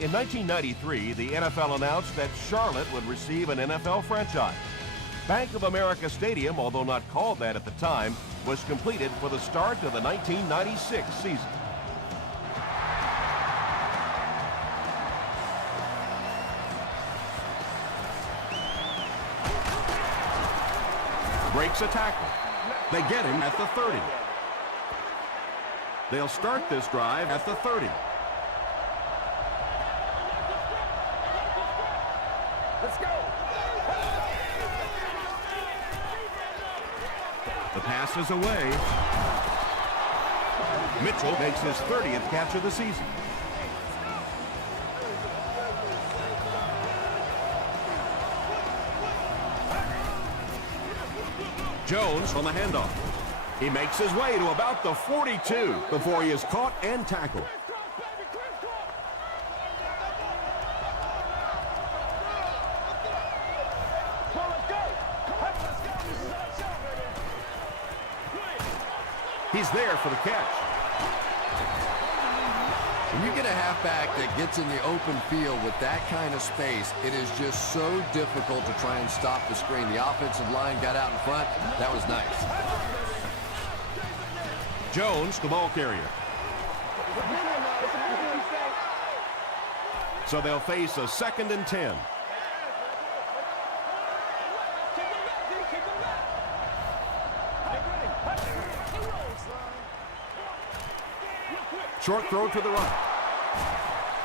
In 1993, the NFL announced that Charlotte would receive an NFL franchise. Bank of America Stadium, although not called that at the time, was completed for the start of the 1996 season. Breaks a tackle. They get him at the 30. They'll start this drive at the 30. Let's go. The pass is away. Mitchell makes his 30th catch of the season. Jones on the handoff. He makes his way to about the 42 before he is caught and tackled. He's there for the catch. When you get a halfback that gets in the open field with that kind of space, it is just so difficult to try and stop the screen. The offensive line got out in front. That was nice. Jones, the ball carrier. So they'll face a 2nd and 10. Short throw to the right.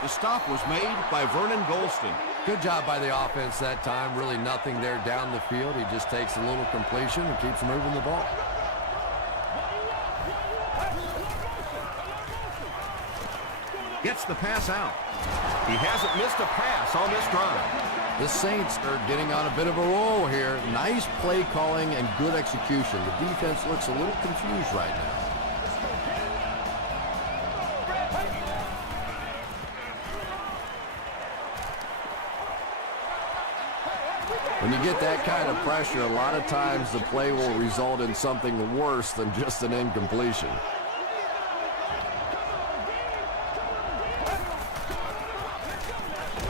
The stop was made by Vernon Golston. Good job by the offense that time. Really nothing there down the field. He just takes a little completion and keeps moving the ball. Gets the pass out. He hasn't missed a pass on this drive. The Saints are getting on a bit of a roll here. Nice play calling and good execution. The defense looks a little confused right now. When you get that kind of pressure, a lot of times the play will result in something worse than just an incompletion.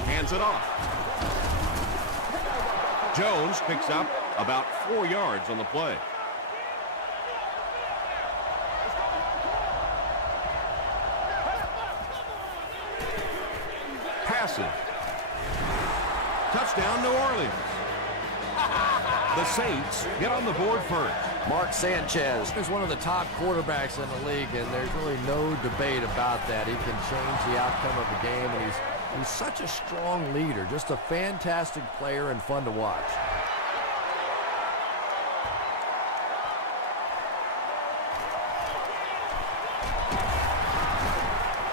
Hands it off. Jones picks up about 4 yards on the play. Passing. Touchdown, New Orleans. The Saints get on the board first. Mark Sanchez is one of the top quarterbacks in the league, and there's really no debate about that. He can change the outcome of the game, and he's such a strong leader, just a fantastic player and fun to watch.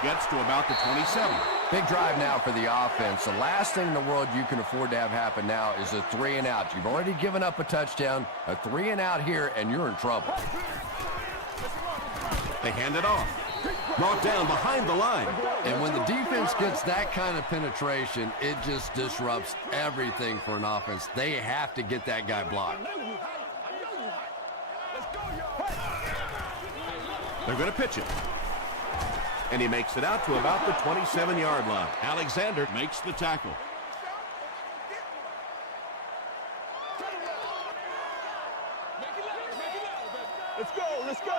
Gets to about the 27. Big drive now for the offense. The last thing in the world you can afford to have happen now is a 3 and out. You've already given up a touchdown, a 3 and out here, and you're in trouble. They hand it off. Brought down behind the line. And when the defense gets that kind of penetration, it just disrupts everything for an offense. They have to get that guy blocked. They're going to pitch it. And he makes it out to about the 27-yard line. Alexander makes the tackle. Let's go, let's go.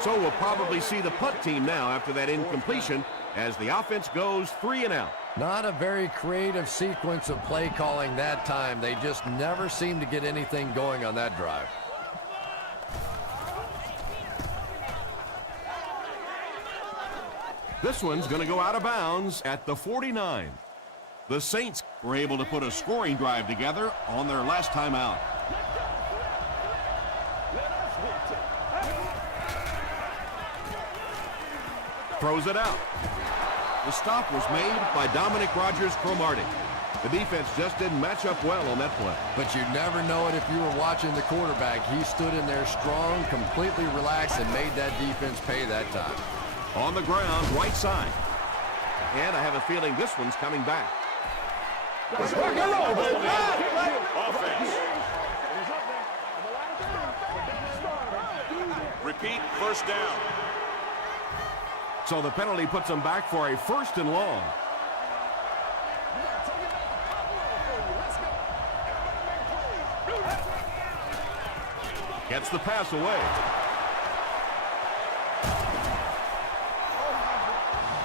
So we'll probably see the punt team now after that incompletion as the offense goes 3 and out. Not a very creative sequence of play calling that time. They just never seem to get anything going on that drive. This one's going to go out of bounds at the 49. The Saints were able to put a scoring drive together on their last time out. Throws it out. The stop was made by Dominic Rodgers-Cromartie. The defense just didn't match up well on that play. But you'd never know it if you were watching the quarterback. He stood in there strong, completely relaxed, and made that defense pay that time. On the ground, right side. And I have a feeling this one's coming back. Let's rock and roll, baby. Offense. Repeat, first down. So the penalty puts them back for a 1st and long. Gets the pass away.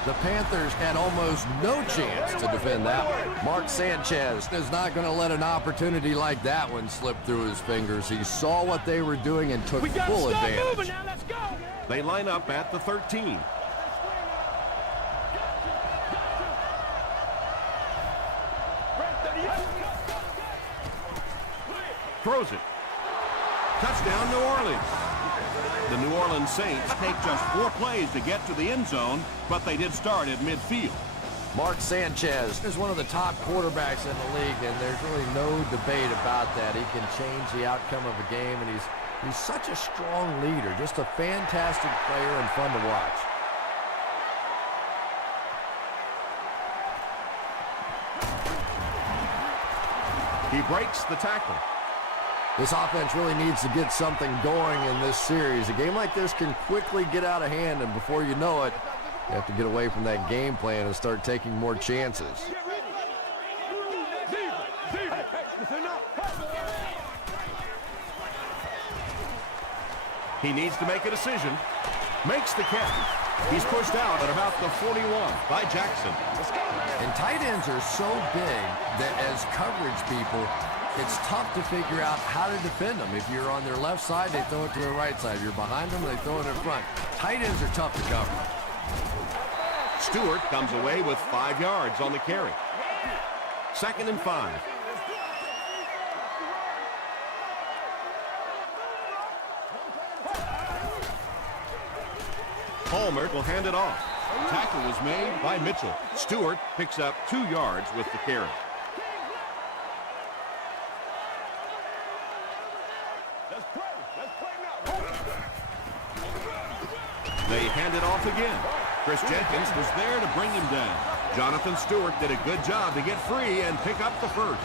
The Panthers had almost no chance to defend that one. Mark Sanchez is not going to let an opportunity like that one slip through his fingers. He saw what they were doing and took full advantage. Now let's go. They line up at the 13. Throws it. Touchdown, New Orleans. The New Orleans Saints take just 4 plays to get to the end zone, but they did start at midfield. Mark Sanchez is one of the top quarterbacks in the league, and there's really no debate about that. He can change the outcome of a game, and he's such a strong leader, just a fantastic player and fun to watch. He breaks the tackle. This offense really needs to get something going in this series. A game like this can quickly get out of hand, and before you know it, you have to get away from that game plan and start taking more chances. He needs to make a decision. Makes the catch. He's pushed out at about the 41 by Jackson. And tight ends are so big that as coverage people, it's tough to figure out how to defend them. If you're on their left side, they throw it to the right side. If you're behind them, they throw it in front. Tight ends are tough to cover. Stewart comes away with 5 yards on the carry. 2nd and 5. Palmer will hand it off. Tackle was made by Mitchell. Stewart picks up 2 yards with the carry. They hand it off again. Chris Jenkins was there to bring him down. Jonathan Stewart did a good job to get free and pick up the 1st.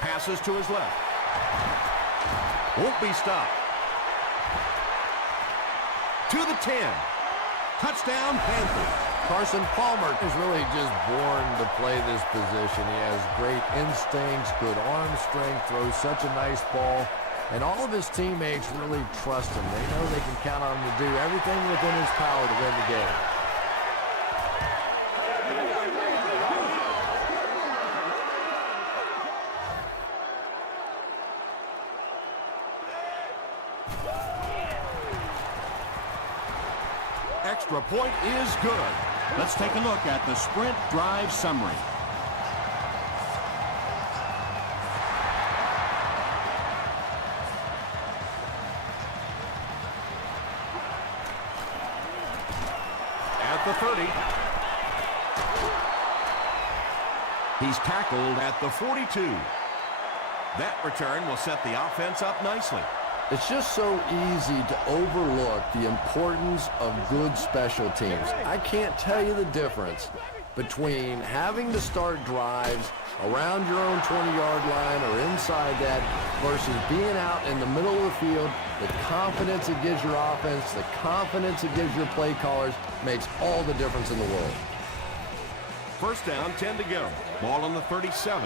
Passes to his left. Won't be stopped. To the 10. Touchdown, Panthers. Carson Palmer is really just born to play this position. He has great instincts, good arm strength, throws such a nice ball, and all of his teammates really trust him. They know they can count on him to do everything within his power to win the game. Extra point is good. Let's take a look at the sprint drive summary. At the 30. He's tackled at the 42. That return will set the offense up nicely. It's just so easy to overlook the importance of good special teams. I can't tell you the difference between having to start drives around your own 20-yard line or inside that versus being out in the middle of the field. The confidence it gives your offense, the confidence it gives your play callers makes all the difference in the world. 1st down, 10 to go. Ball on the 37.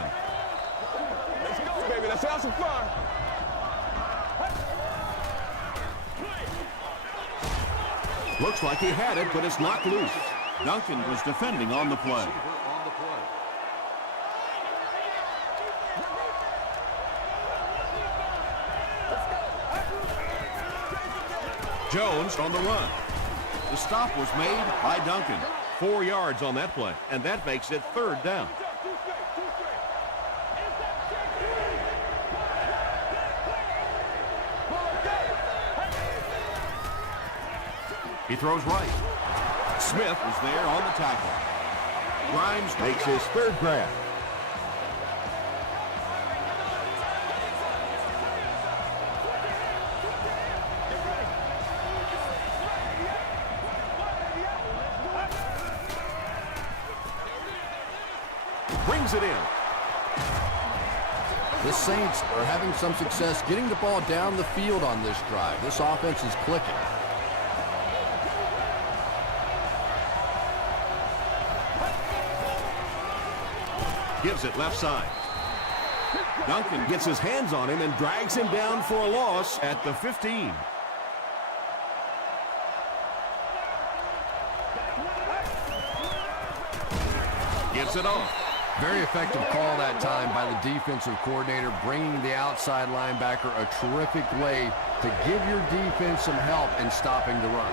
Let's go, baby. Let's have some fun. Looks like he had it, but it's knocked loose. Duncan was defending on the play. Jones on the run. The stop was made by Duncan. 4 yards on that play, and that makes it 3rd down. He throws right. Smith was there on the tackle. Grimes makes his 3rd grab. brings it in. The Saints are having some success getting the ball down the field on this drive. This offense is clicking. Gives it left side. Duncan gets his hands on him and drags him down for a loss at the 15. Gives it off. Very effective call that time by the defensive coordinator, bringing the outside linebacker a terrific way to give your defense some help in stopping the run.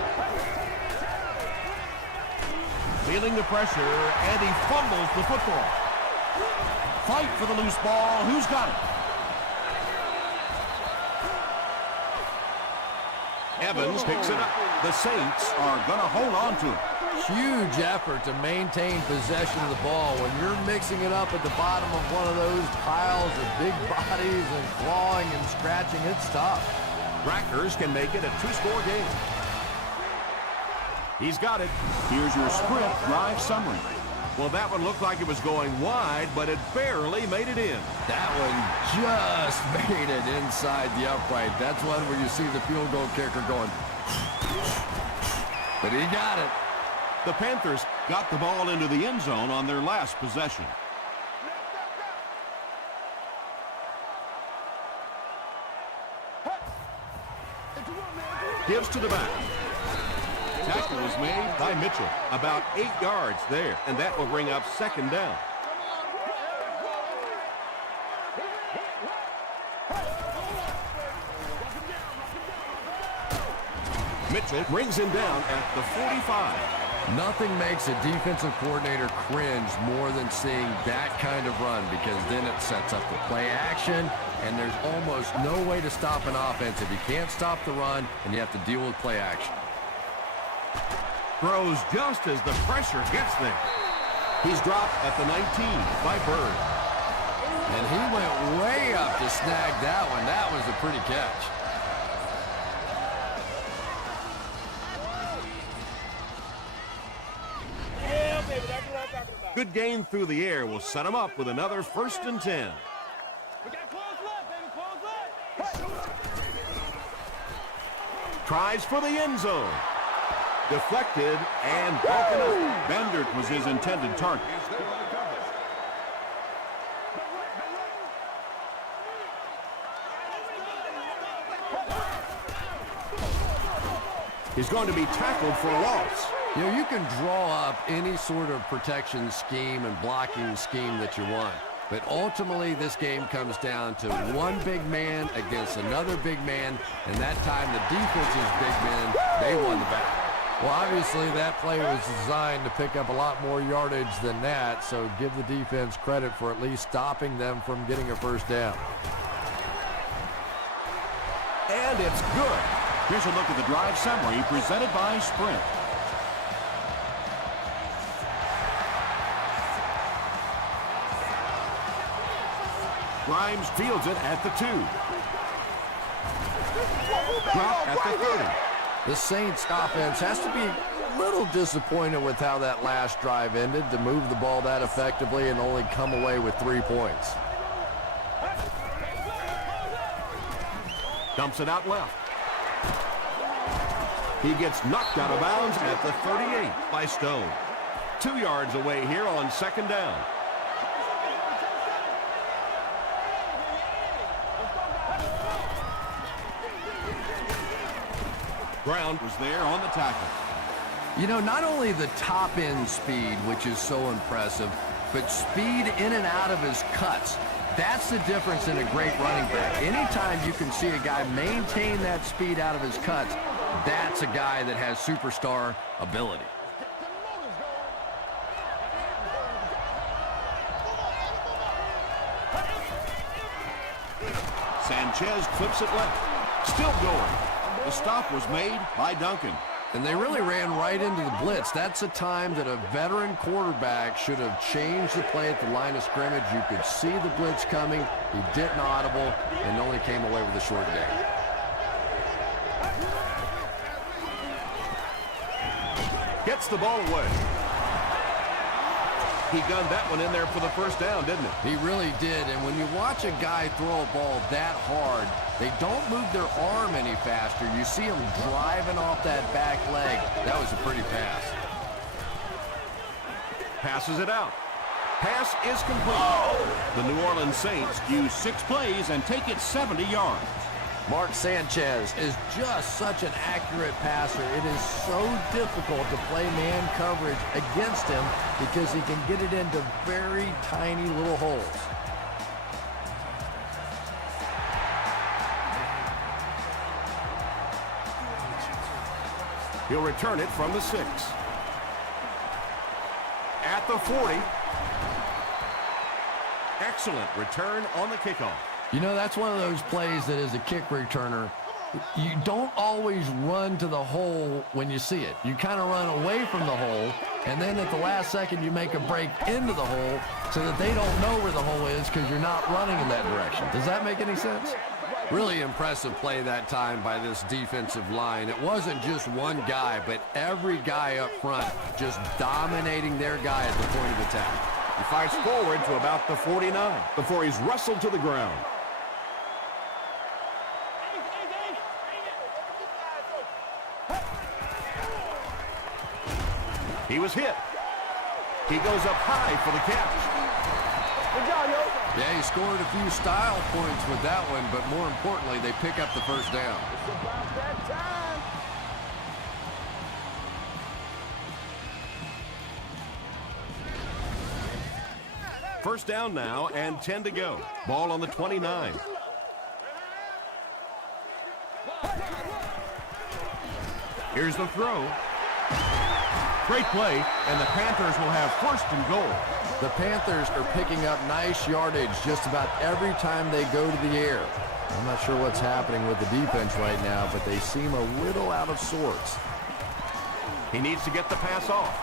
Feeling the pressure, and he fumbles the football. Fight for the loose ball. Who's got it? Evans picks it up. The Saints are going to hold on to it. Huge effort to maintain possession of the ball. When you're mixing it up at the bottom of one of those piles of big bodies and clawing and scratching, it's tough. Rackers can make it a two-score game. He's got it. Here's your sprint drive summary. Well, that one looked like it was going wide, but it barely made it in. That one just made it inside the upright. That's one where you see the field goal kicker going. But he got it. The Panthers got the ball into the end zone on their last possession. Gives to the back. Tackle was made by Mitchell. About 8 yards there, and that will bring up second down. Mitchell brings him down at the 45. Nothing makes a defensive coordinator cringe more than seeing that kind of run, because then it sets up the play action, and there's almost no way to stop an offense if you can't stop the run and you have to deal with play action. Throws just as the pressure gets there. He's dropped at the 19 by Bird. And he went way up to snag that one. That was a pretty catch. Good gain through the air will set him up with another 1st and 10. Tries for the end zone. Deflected and broken up. Bendert was his intended target. He's going to be tackled for a loss. You know, you can draw up any sort of protection scheme and blocking scheme that you want. But ultimately, this game comes down to one big man against another big man. And that time, the defense's big men, they won the battle. Well, obviously, that play was designed to pick up a lot more yardage than that. So give the defense credit for at least stopping them from getting a first down. And it's good. Here's a look at the drive summary presented by Sprint. Grimes fields it at the 2. Drop at the 30. The Saints offense has to be a little disappointed with how that last drive ended, to move the ball that effectively and only come away with 3 points. Dumps it out left. He gets knocked out of bounds at the 38 by Stone. 2 yards away here on second down. Brown was there on the tackle. You know, not only the top end speed, which is so impressive, but speed in and out of his cuts. That's the difference in a great running back. Anytime you can see a guy maintain that speed out of his cuts, that's a guy that has superstar ability. Sanchez clips it left. Still going. The stop was made by Duncan. And they really ran right into the blitz. That's a time that a veteran quarterback should have changed the play at the line of scrimmage. You could see the blitz coming. He didn't audible and only came away with a short gain. Gets the ball away. He gunned that one in there for the first down, didn't he? He really did, and when you watch a guy throw a ball that hard, they don't move their arm any faster. You see him driving off that back leg. That was a pretty pass. Passes it out. Pass is complete. The New Orleans Saints Use 6 plays and take it 70 yards. Mark Sanchez is just such an accurate passer. It is so difficult to play man coverage against him because he can get it into very tiny little holes. He'll return it from the 6. At the 40. Excellent return on the kickoff. You know, that's one of those plays that as a kick returner, you don't always run to the hole when you see it. You kind of run away from the hole, and then at the last second you make a break into the hole so that they don't know where the hole is because you're not running in that direction. Does that make any sense? Really impressive play that time by this defensive line. It wasn't just one guy, but every guy up front just dominating their guy at the point of attack. He fights forward to about the 49 before he's wrestled to the ground. He was hit. He goes up high for the catch. Good job, yo. Yeah, he scored a few style points with that one, but more importantly, they pick up the first down. It's about that time. First down now and 10 to go. Ball on the 29. Here's the throw. Great play, and the Panthers will have first and goal. The Panthers are picking up nice yardage just about every time they go to the air. I'm not sure what's happening with the defense right now, but they seem a little out of sorts. He needs to get the pass off.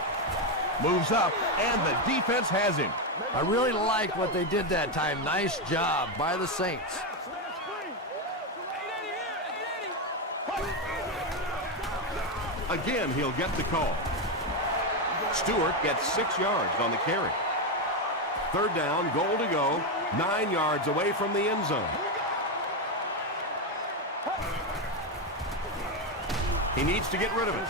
Moves up, and the defense has him. I really like what they did that time. Nice job by the Saints. Again, he'll get the call. Stewart gets 6 yards on the carry. Third down, goal to go, 9 yards away from the end zone. He needs to get rid of it.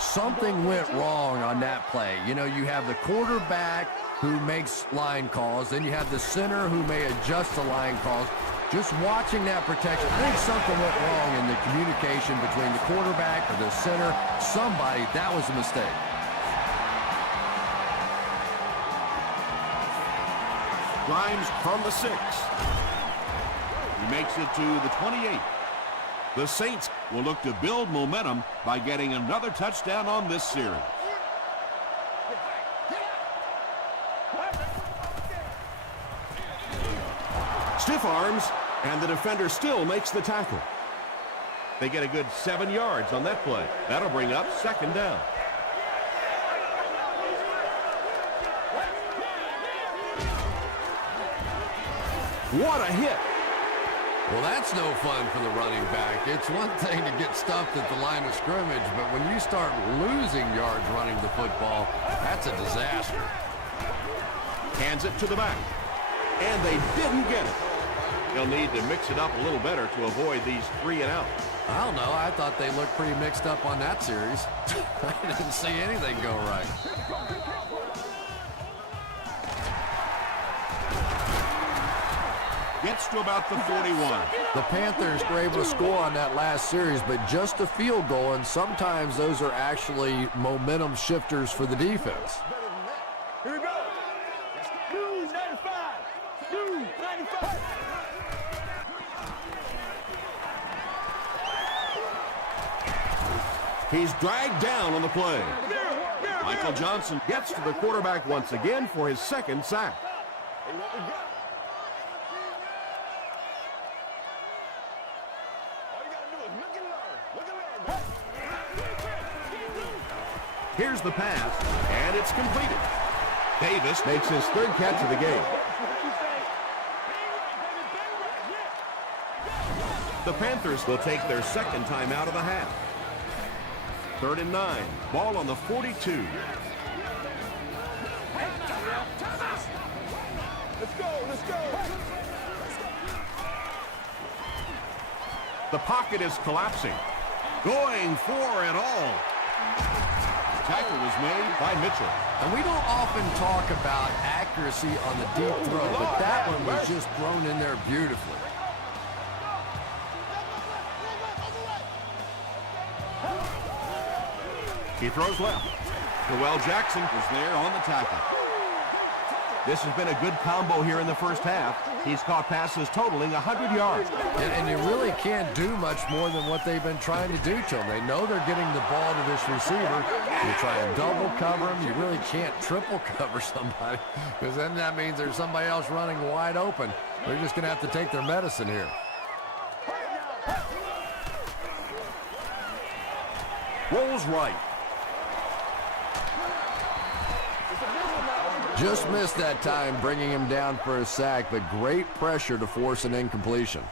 Something went wrong on that play. You know, you have the quarterback who makes line calls, then you have the center who may adjust the line calls. Just watching that protection, I think something went wrong in the communication between the quarterback or the center. Somebody, that was a mistake. Grimes from the 6. He makes it to the 28. The Saints will look to build momentum by getting another touchdown on this series. Stiff arms, and the defender still makes the tackle. They get a good 7 yards on that play. That'll bring up second down. What a hit! Well, that's no fun for the running back. It's one thing to get stuffed at the line of scrimmage, but when you start losing yards running the football, that's a disaster. Hands it to the back. And they didn't get it. They'll need to mix it up a little better to avoid these 3 and out. I don't know. I thought they looked pretty mixed up on that series. I didn't see anything go right. Gets to about the 41. The Panthers were able to score on that last series, but just a field goal, and sometimes those are actually momentum shifters for the defense. Here we go. Use 95. Use 95. He's dragged down on the play. Michael Johnson gets to the quarterback once again for his second sack. Hey, what we got? All you gotta do is look and learn. Look and learn. Here's the pass, and it's completed. Davis makes his 3rd catch of the game. The Panthers will take their 2nd time out of the half. 3rd and 9. Ball on the 42. Let's go. The pocket is collapsing. Going for it all. Tackle was made by Mitchell. And we don't often talk about accuracy on the deep throw, but that one was just thrown in there beautifully. He throws left. Joel Jackson Was there on the tackle. This has been a good combo here in the first half. He's caught passes totaling 100 yards. And you really can't do much more than what they've been trying to do to him. They know they're getting the ball to this receiver. You try and double cover him. You really can't triple cover somebody, because then that means there's somebody else running wide open. They're just going to have to take their medicine here. Rolls right. Just missed that time, bringing him down for a sack, but great pressure to force an incompletion.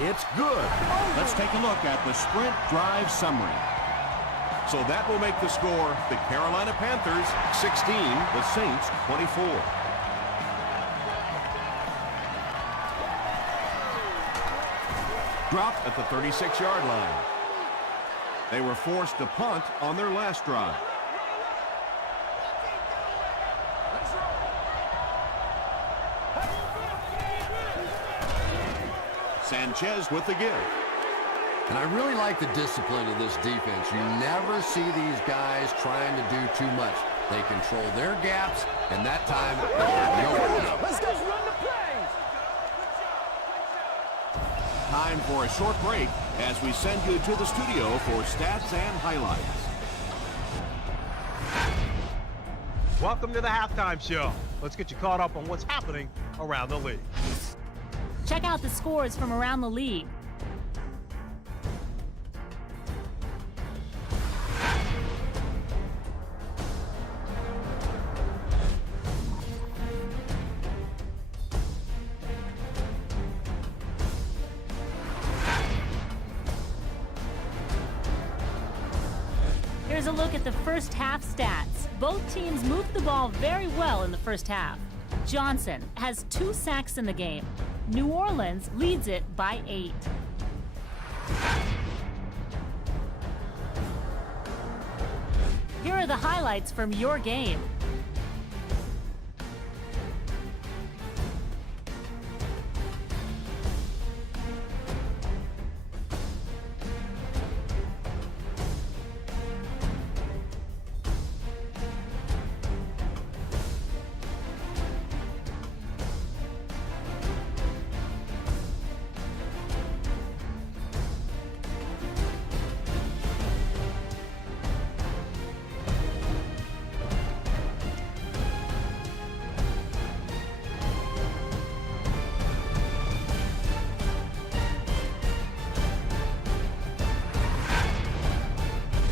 It's good. Let's take a look at the sprint drive summary. So that will make the score the Carolina Panthers 16, the Saints 24. Dropped at the 36-yard line. They were forced to punt on their last drive. Sanchez with the give. And I really like the discipline of this defense. You never see these guys trying to do too much. They control their gaps, and that time, they're nowhere near. Let's go. Run the plays. Time for a short break as we send you to the studio for stats and highlights. Welcome to the halftime show. Let's get you caught up on what's happening around the league. Check out the scores from around the league. Here's a look at the first half stats. Both teams moved the ball very well in the first half. Johnson has 2 sacks in the game. New Orleans leads it by 8. Here are the highlights from your game.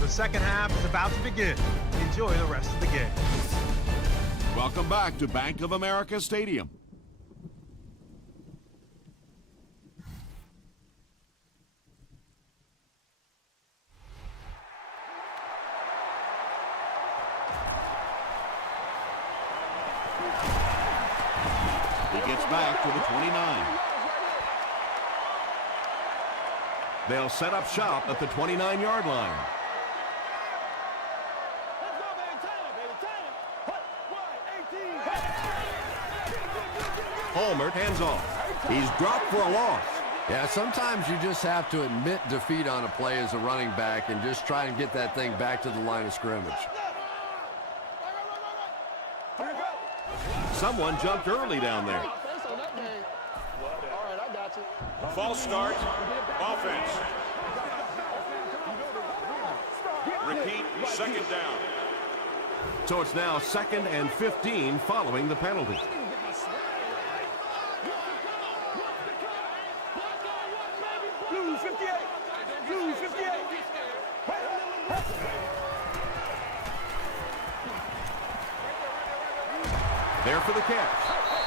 The second half is about to begin. Enjoy the rest of the game. Welcome back to Bank of America Stadium. He gets back to the 29. They'll set up shop at the 29-yard line. Let's go, baby. Time, baby. Time. Palmer hands off. He's dropped for a loss. Yeah, sometimes you just have to admit defeat on a play as a running back and just try and get that thing back to the line of scrimmage. Someone jumped early down there. All right, I got you. False start. Offense. Repeat. Second down. So it's now 2nd and 15 following the penalty. Blue 58. Blue 58. There for the catch.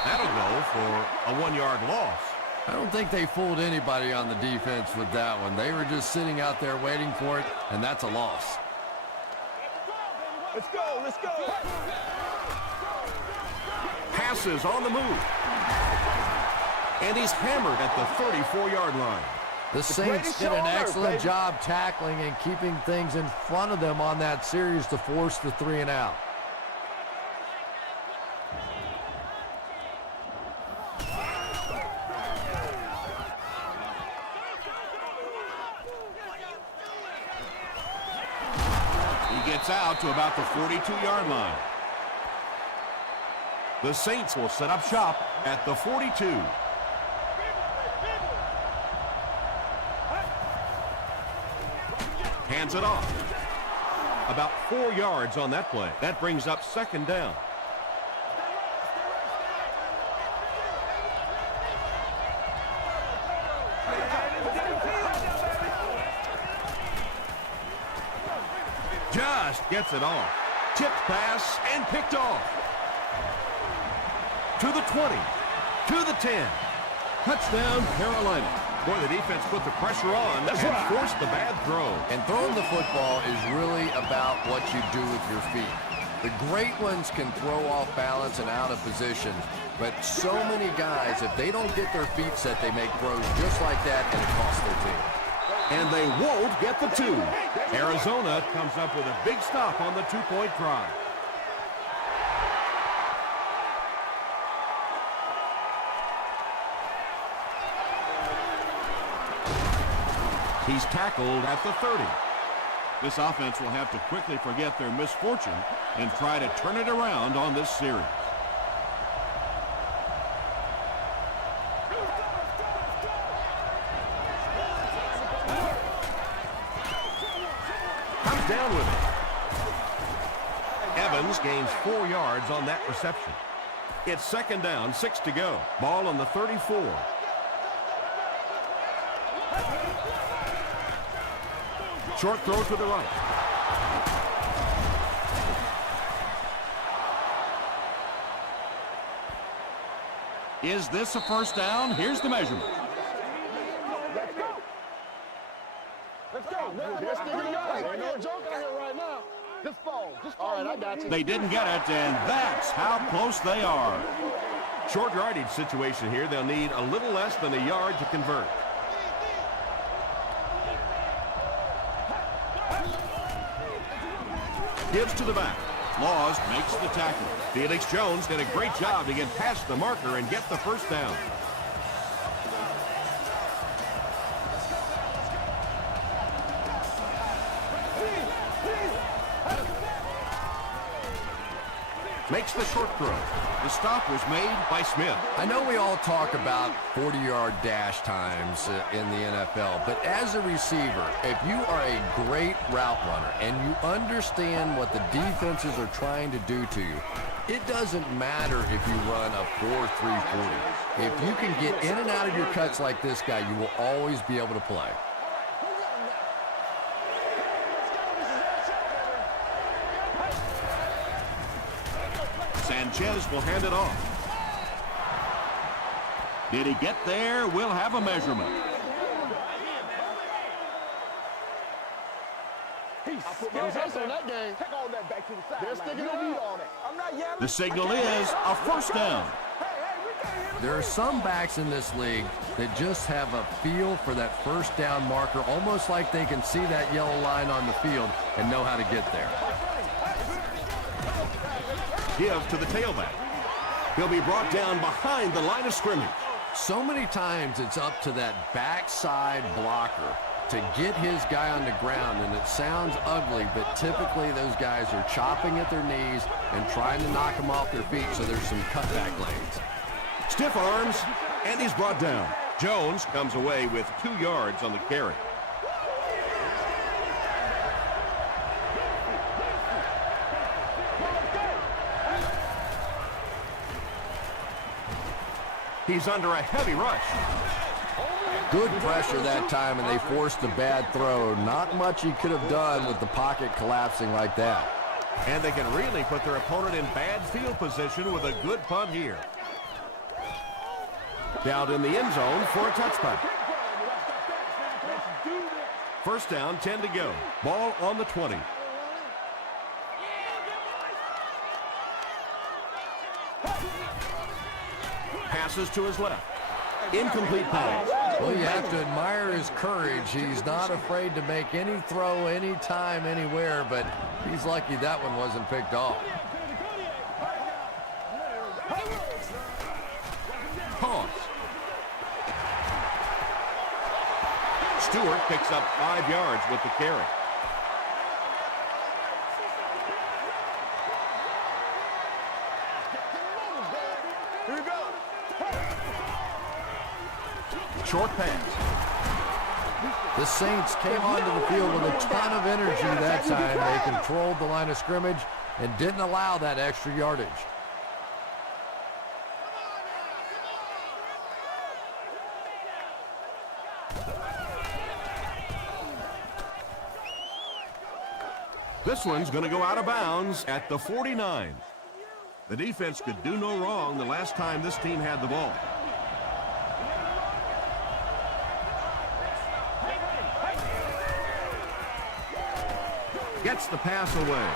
That'll go for a 1-yard loss. I don't think they fooled anybody on the defense with that one. They were just sitting out there waiting for it, and that's a loss. Let's go, let's go. Passes on the move. And he's hammered at the 34-yard line. The Saints did an excellent job tackling and keeping things in front of them on that series to force the 3 and out. He gets out to about the 42-yard line. The Saints will set up shop at the 42. Hands it off. About 4 yards on that play. That brings up 2nd down. Just gets it off. Tipped pass and picked off. To the 20. To the 10. Touchdown, Carolina. Boy, the defense put the pressure on and forced the bad throw. And throwing the football is really about what you do with your feet. The great ones can throw off balance and out of position, but so many guys, if they don't get their feet set, they make throws just like that, and it costs their team. And they won't get the 2. Arizona comes up with a big stop on the 2-point try. He's tackled at the 30. This offense will have to quickly forget their misfortune and try to turn it around on this series. Comes down with it. Evans gains 4 yards on that reception. It's 2nd down, 6 to go. Ball on the 34. Short throw to the right. Is this a first down? Here's the measurement. Let's go. Let's go. Ain't no joke out here right now. Just fall. All right, I got you. They didn't get it, and that's how close they are. Short yardage situation here. They'll need a little less than a yard to convert. Gives to the back. Laws makes the tackle. Felix Jones did a great job to get past the marker and get the first down. Makes the short throw. The stop was made by Smith. I know we all talk about 40-yard dash times in the NFL, but as a receiver, if you are a great route runner and you understand what the defenses are trying to do to you, it doesn't matter if you run a 4.340. If you can get in and out of your cuts like this guy, you will always be able to play. Sanchez will hand it off. Did he get there? We'll have a measurement. The signal is a first down. There are some backs in this league that just have a feel for that first down marker, almost like they can see that yellow line on the field and know how to get there. Give to the tailback. He'll be brought down behind the line of scrimmage. So many times it's up to that backside blocker to get his guy on the ground, and it sounds ugly, but typically those guys are chopping at their knees and trying to knock them off their feet, so there's some cutback lanes. Stiff arms, and he's brought down. Jones comes away with 2 yards on the carry. He's under a heavy rush. Good pressure that time, and they forced a bad throw. Not much he could have done with the pocket collapsing like that. And they can really put their opponent in bad field position with a good punt here. Down in the end zone for a touchback. First down, 10 to go. Ball on the 20. Passes to his left. Incomplete pass. Well, you have to admire his courage. He's not afraid to make any throw, anytime, anywhere, but he's lucky that one wasn't picked off. Toss. Stewart picks up 5 yards with the carry. Here we go. Short pass. The Saints came onto the field with a ton of energy that time. They controlled the line of scrimmage and didn't allow that extra yardage. This one's going to go out of bounds at the 49. The defense could do no wrong the last time this team had the ball. Gets the pass away.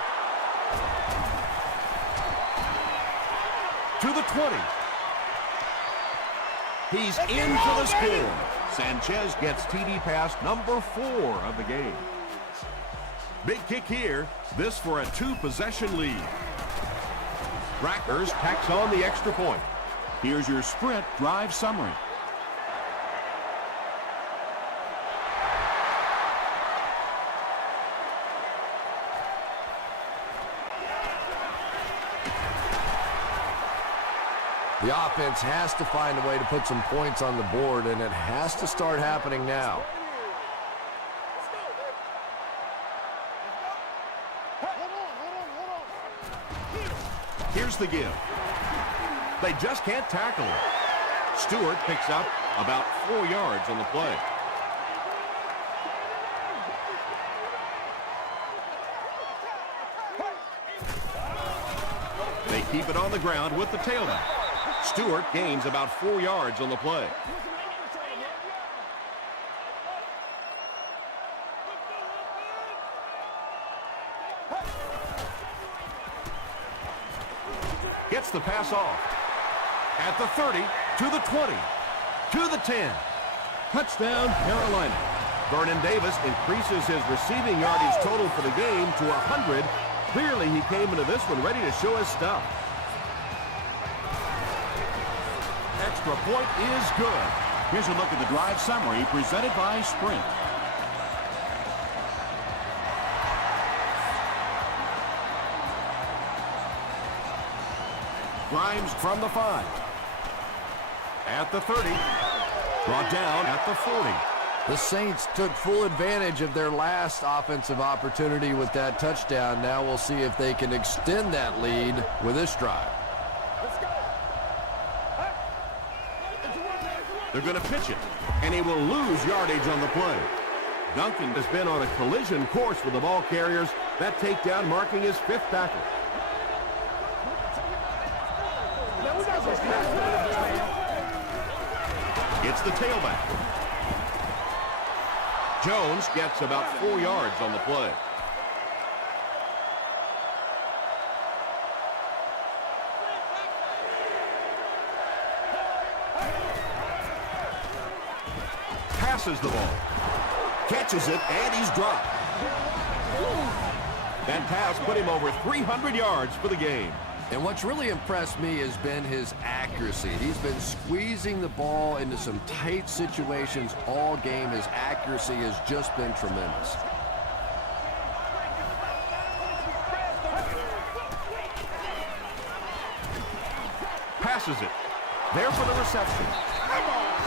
To the 20. He's in for the score. Sanchez gets TD pass number 4 of the game. Big kick here. This for a 2-possession lead. Rackers tacks on the extra point. Here's your sprint drive summary. The offense has to find a way to put some points on the board, and it has to start happening now. Here's the give. They just can't tackle him. Stewart picks up about 4 yards on the play. They keep it on the ground with the tailback. Stewart gains about 4 yards on the play. Gets the pass off. At the 30, to the 20, to the 10. Touchdown, Carolina. Vernon Davis increases his receiving yardage total for the game to 100. Clearly, he came into this one ready to show his stuff. Extra point is good. Here's a look at the drive summary presented by Sprint. Grimes from the 5. At the 30. Brought down at the 40. The Saints took full advantage of their last offensive opportunity with that touchdown. Now we'll see if they can extend that lead with this drive. They're going to pitch it, and he will lose yardage on the play. Duncan has been on a collision course with the ball carriers. That takedown marking his 5th tackle. It's the tailback. Jones gets about 4 yards on the play. Passes the ball. Catches it, and he's dropped. That pass put him over 300 yards for the game. And what's really impressed me has been his accuracy. He's been squeezing the ball into some tight situations all game. His accuracy has just been tremendous. Passes it. There for the reception.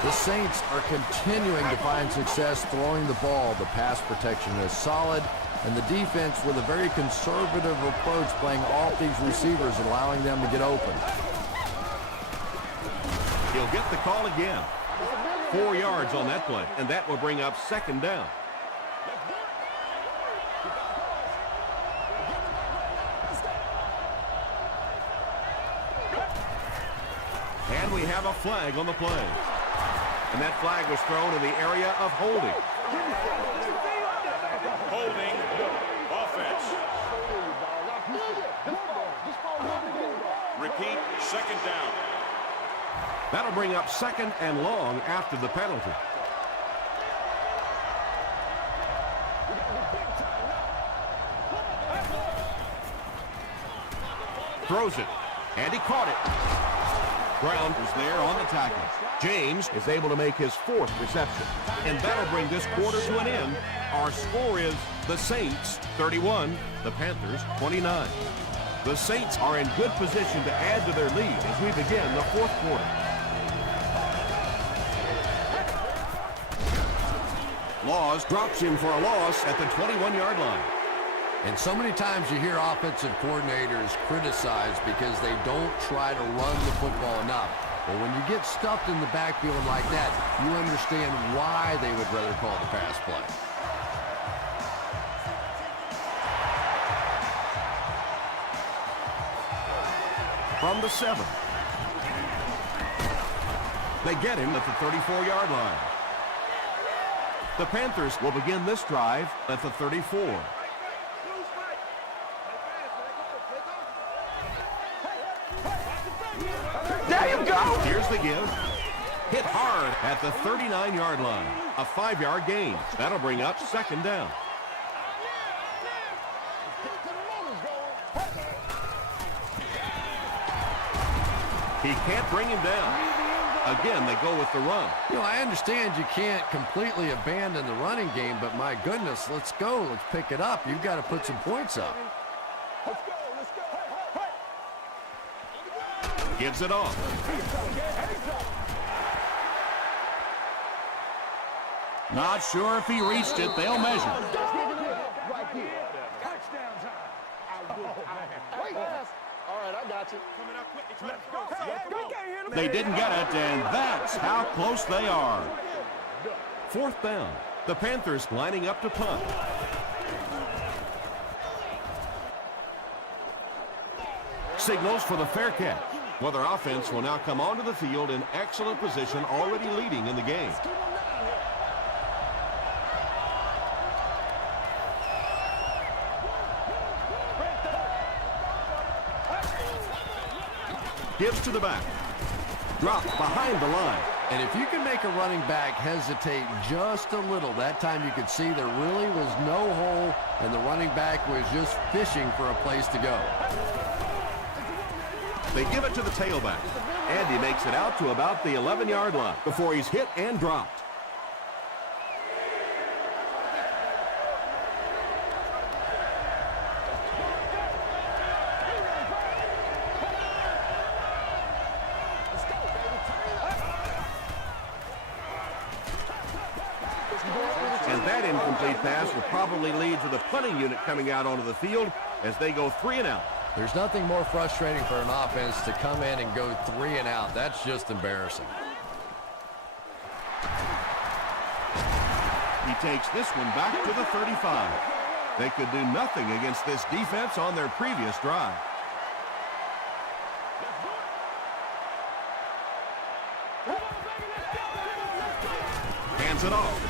The Saints are continuing to find success throwing the ball. The pass protection is solid, and the defense with a very conservative approach, playing off these receivers, allowing them to get open. He'll get the call again. 4 yards on that play, and that will bring up 2nd down. And we have a flag on the play. And that flag was thrown in the area of holding. Holding. Offense. Repeat. 2nd That'll bring up 2nd and long after the penalty. Throws it, and he caught it. Brown is there on the tackle. James is able to make his 4th reception. And that'll bring this quarter to an end. Our score is the Saints 31, the Panthers 29. The Saints are in good position to add to their lead as we begin the 4th quarter. Laws drops him for a loss at the 21-yard line. And so many times you hear offensive coordinators criticized because they don't try to run the football enough. But when you get stuffed in the backfield like that, you understand why they would rather call the pass play. From the 7. They get him at the 34-yard line. The Panthers will begin this drive at the 34. There you go! Here's the give. Hit hard at the 39-yard line. A 5-yard gain. That'll bring up 2nd down. He can't bring him down. Again, they go with the run. You know, I understand you can't completely abandon the running game, but my goodness, let's go. Let's pick it up. You've got to put some points up. Let's go, let's go. Gives it off. Not sure if he reached it. They'll measure. Right here. Touchdown time. Wait. All right, I got you. They didn't get it, and that's how close they are. 4th down. The Panthers lining up to punt. Signals for the fair catch. Well, their offense will now come onto the field in excellent position, already leading in the game. Gives to the back. Drop behind the line. And if you can make a running back hesitate just a little, that time you could see there really was no hole, and the running back was just fishing for a place to go. They give it to the tailback. And he makes it out to about the 11-yard line before he's hit and dropped. And that incomplete pass will probably lead to the punting unit coming out onto the field as they go 3 and out. There's nothing more frustrating for an offense to come in and go 3 and out. That's just embarrassing. He takes this one back to the 35. They could do nothing against this defense on their previous drive. Hands it off.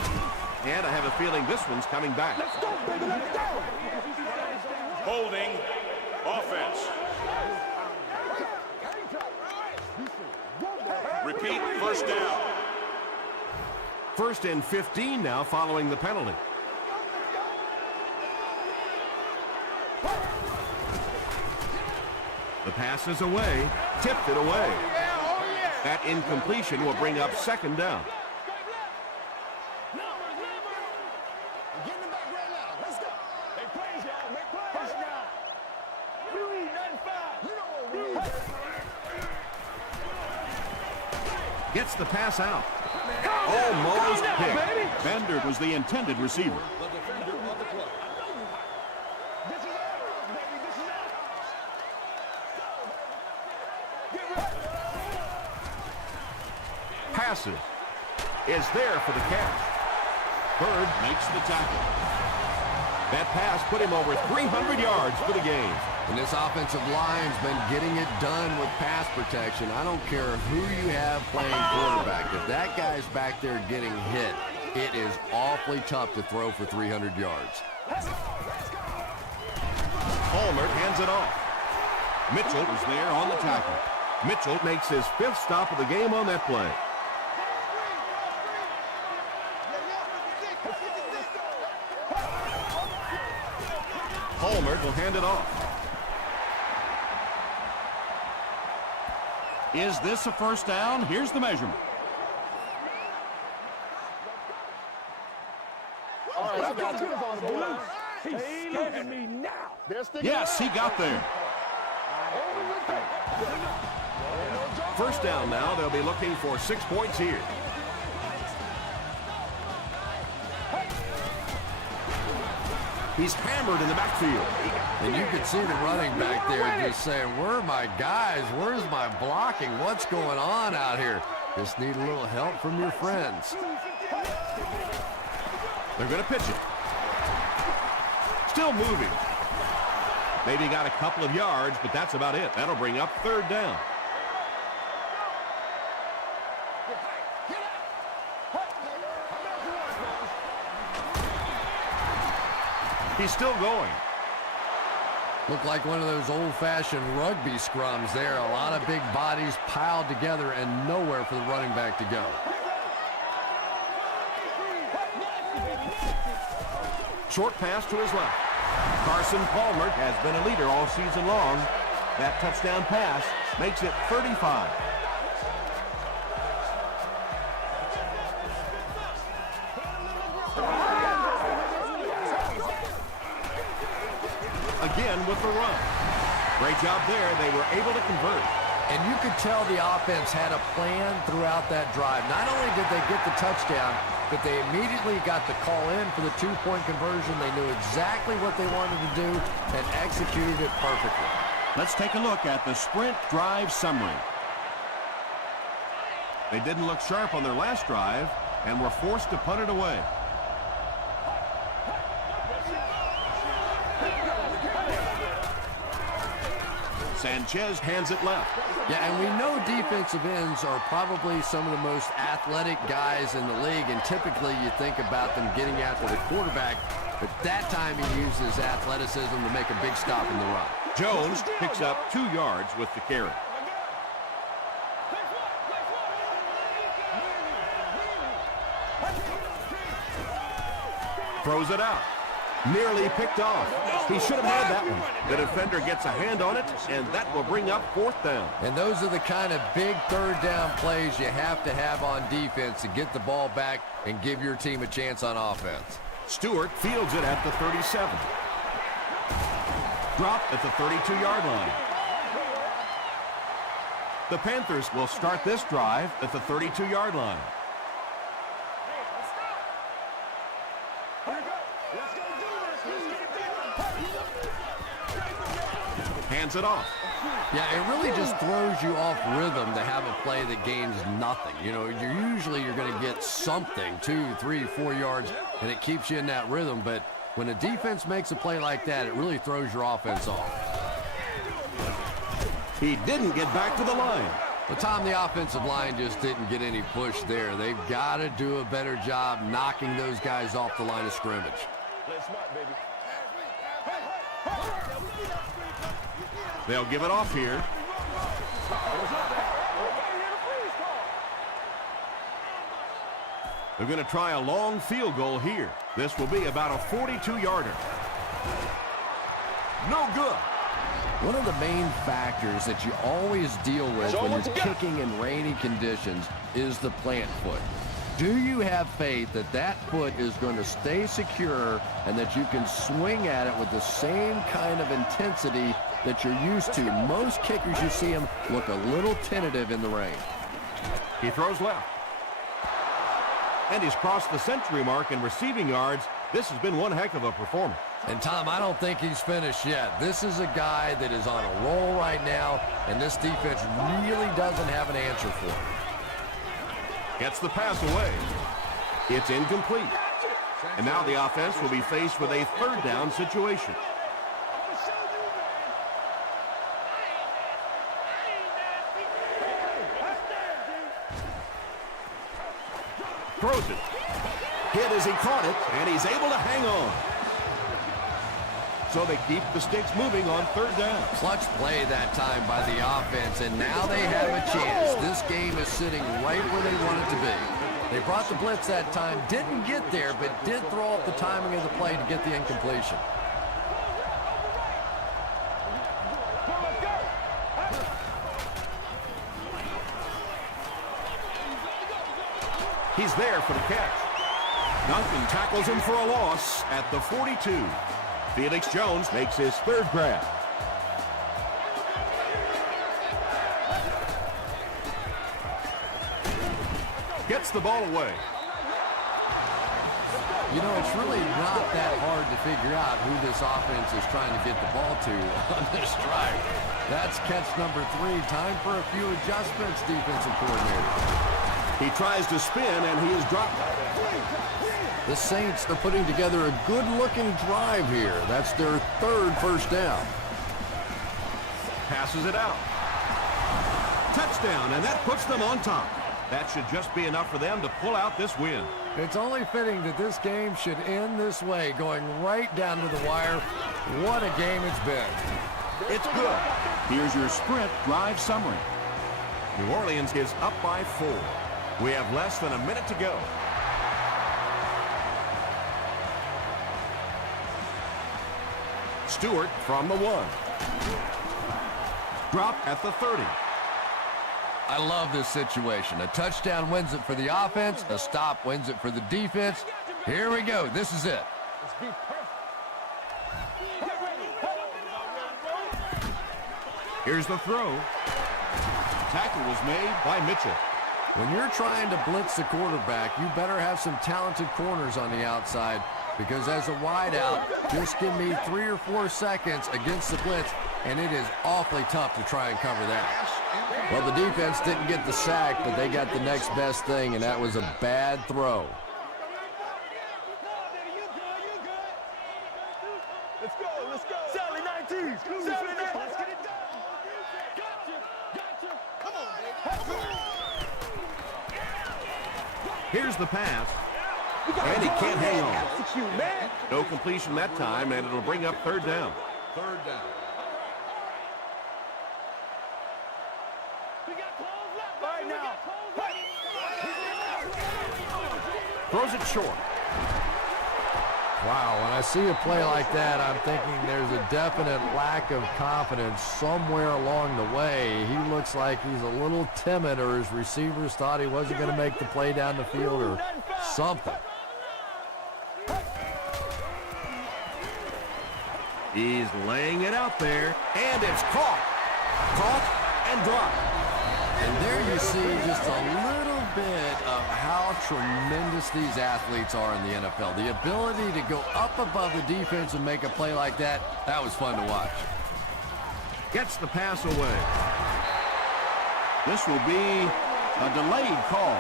And I have a feeling this one's coming back. Let's go, baby, let's go! Holding. Offense. Repeat, 1st down. 1st and 15 now following the penalty. The pass is away. Tipped it away. That incompletion will bring up 2nd down. Gets the pass out. Almost picked. Bender was the intended receiver. Passes. Is there for the catch. Bird Makes the tackle. That pass put him over 300 yards for the game. And this offensive line's been getting it done with pass protection. I don't care who you have playing quarterback. If that guy's back there getting hit, it is awfully tough to throw for 300 yards. Palmer hands it off. Mitchell was there on the tackle. Mitchell makes his 5th stop of the game on that play. Palmer will hand it off. Is this a first down? Here's the measurement. All right, I got you on the board. He's scaring me now. Yes, he got there. First down now. They'll be looking for 6 points here. He's hammered in the backfield. And you can see the running back there just saying, where are my guys? Where's my blocking? What's going on out here? Just need a little help from your friends. They're going to pitch it. Still moving. Maybe got a couple of yards, but that's about it. That'll bring up 3rd down. He's still going. Looked like one of those old-fashioned rugby scrums there. A lot of big bodies piled together and nowhere for the running back to go. Short pass to his left. Carson Palmer has been a leader all season long. That touchdown pass makes it 35. Again with the run. Great job there. They were able to convert. And you could tell the offense had a plan throughout that drive. Not only did they get the touchdown, but they immediately got the call in for the 2-point conversion. They knew exactly what they wanted to do and executed it perfectly. Let's take a look at the sprint drive summary. They didn't look sharp on their last drive and were forced to punt it away. Sanchez hands it left. Yeah, and we know defensive ends are probably some of the most athletic guys in the league, and typically you think about them getting after the quarterback, but that time he uses athleticism to make a big stop in the run. Jones picks up 2 yards with the carry. Throws it out. Nearly picked off. He should have had that one. The defender gets a hand on it, and that will bring up 4th down. And those are the kind of big 3rd down plays you have to have on defense to get the ball back and give your team a chance on offense. Stewart fields it at the 37. Dropped at the 32-yard line. The Panthers will start this drive at the 32-yard line. Hands it off. Yeah, it really just throws you off rhythm to have a play that gains nothing. You know, you're going to get something, 2, 3, 4 yards, and it keeps you in that rhythm. But when a defense makes a play like that, it really throws your offense off. He didn't get back to the line. But Tom, the offensive line just didn't get any push there. They've got to do a better job knocking those guys off the line of scrimmage. They'll give it off here. They're going to try a long field goal here. This will be about a 42-yarder. No good. One of the main factors that you always deal with when you're kicking in rainy conditions is the plant foot. Do you have faith that that foot is going to stay secure and that you can swing at it with the same kind of intensity that you're used to? Most kickers, you see them look a little tentative in the rain. He throws left. And he's crossed the century mark in receiving yards. This has been one heck of a performance. And Tom, I don't think he's finished yet. This is a guy that is on a roll right now, and this defense really doesn't have an answer for him. Gets the pass away. It's incomplete. And now the offense will be faced with a 3rd down situation. Throws it. Hit as he caught it, and he's able to hang on. so they keep the sticks moving on third down. Clutch play that time by the offense, and now they have a chance. This game is sitting right where they want it to be. They brought the blitz that time, didn't get there, but did throw up the timing of the play to get the incompletion. He's there for the catch. Duncan tackles him for a loss at the 42. Felix Jones makes his third grab. Gets the ball away. You know, it's really not that hard to figure out who this offense is trying to get the ball to on this drive. That's catch number 3. Time for a few adjustments, defensive coordinator. He tries to spin, and he is dropped. The Saints are putting together a good-looking drive here. That's their third first down. Passes it out. Touchdown, and that puts them on top. That should just be enough for them to pull out this win. It's only fitting that this game should end this way, going right down to the wire. What a game it's been. It's good. Here's your sprint drive summary. New Orleans is up by 4. We have less than a minute to go. Stewart from the 1. Dropped at the 30. I love this situation. A touchdown wins it for the offense. A stop wins it for the defense. Here we go. This is it. Here's the throw. Tackle was made by Mitchell. When you're trying to blitz the quarterback, you better have some talented corners on the outside, because as a wideout, just give me 3 or 4 seconds against the blitz, and it is awfully tough to try and cover that. Well, the defense didn't get the sack, but they got the next best thing, and that was a bad throw. Let's go, let's go. Sally 19. Sally 19. Let's get it done. Gotcha. Come on, baby. Here's the pass. And he can't hang on. No completion that time, and it'll bring up third down. Third down. Right now. Throws it short. Wow, when I see a play like that, I'm thinking there's a definite lack of confidence somewhere along the way. He looks like he's a little timid, or his receivers thought he wasn't going to make the play down the field or something. He's laying it out there, and it's caught. Caught and dropped. And there you see just a little bit of how tremendous these athletes are in the NFL. The ability to go up above the defense and make a play like that, that was fun to watch. Gets the pass away. This will be a delayed call.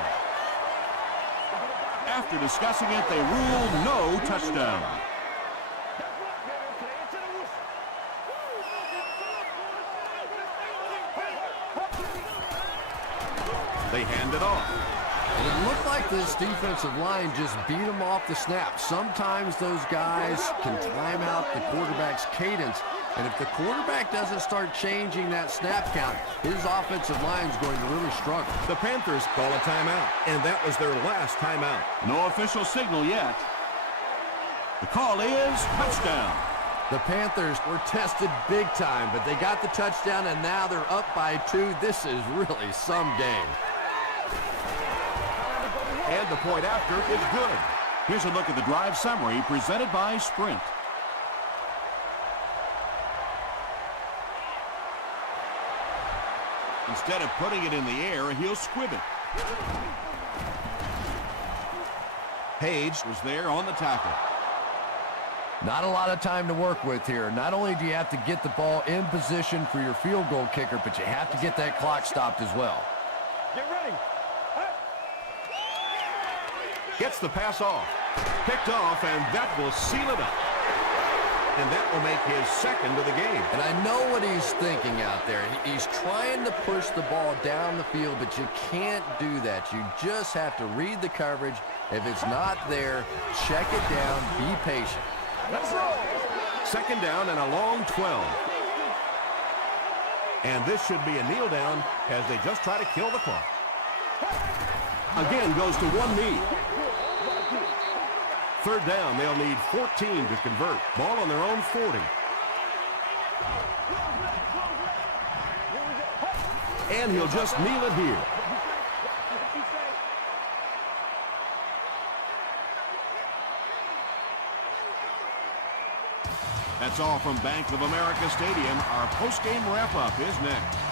After discussing it, they ruled no touchdown. They hand it off. And it looked like this defensive line just beat them off the snap. Sometimes those guys can time out the quarterback's cadence, and if the quarterback doesn't start changing that snap count, his offensive line is going to really struggle. The Panthers call a timeout, and that was their last timeout. No official signal yet. The call is touchdown. The Panthers were tested big time, but they got the touchdown, and now they're up by 2. This is really some game. And the point after is good. Here's a look at the drive summary presented by Sprint. Instead of putting it in the air, he'll squib it. Page was there on the tackle. Not a lot of time to work with here. Not only do you have to get the ball in position for your field goal kicker, but you have to get that clock stopped as well. Get ready. Gets the pass off. Picked off, and that will seal it up. And that will make his second of the game. And I know what he's thinking out there. He's trying to push the ball down the field, but you can't do that. You just have to read the coverage. If it's not there, check it down, be patient. Let's roll. Second down and a long 12. And this should be a kneel down as they just try to kill the clock. Again goes to one knee. Third down, they'll need 14 to convert. Ball on their own 40. And he'll just kneel it here. That's all from Bank of America Stadium. Our post-game wrap-up is next.